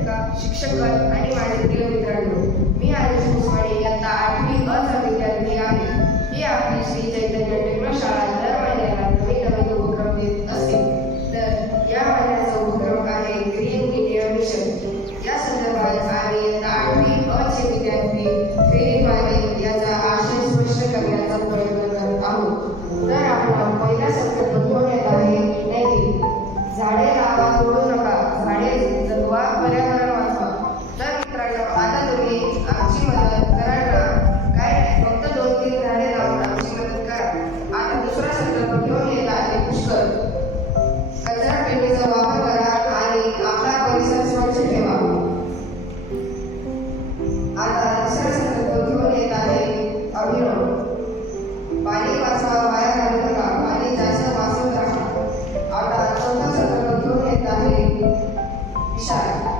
शिक्षक आणि माझे प्रिय मित्रांनो, मी आयुष मुसवाडे इयत्ता 8वी अ चा विद्यार्थी आहे. ही आपली श्री चैतन्य टेक्नो शाळा दर महिन्याला नवीन नवीन उपक्रम देत असते. तर या महिन्याचा उपक्रम आहे ग्रीन इंडिया मिशन. या संदर्भात आम्ही इयत्ता 8वी अ चे विद्यार्थी फेरीद्वारे याचा आशय स्पष्ट करण्याचा प्रयत्न करत आहोत. तर आपण पहिला संकल्प घेऊन येत आहे नैतिक. झाडे लावा, तोडू नका, झाडे जगवा, पर्यावरण वाचवा. तर मित्रांनो, आता तुम्ही आमची मदत कराल ना? काय नाही, फक्त 2-3 झाडे लावून आमची मदत करा. आता दुसरा संकल्प घेऊन येत आहे पुष्कर. कचरा पेटीचा वापर करा आणि आपला परिसर स्वच्छ ठेवा. आता तिसरा संकल्प घेऊन येत आहे अभिनव. पाणी वाचवा, वाया घालू नका, पाणी जास्त वाचत राहा. आता चौथा संकल्प घेऊन येत आहे विशाल.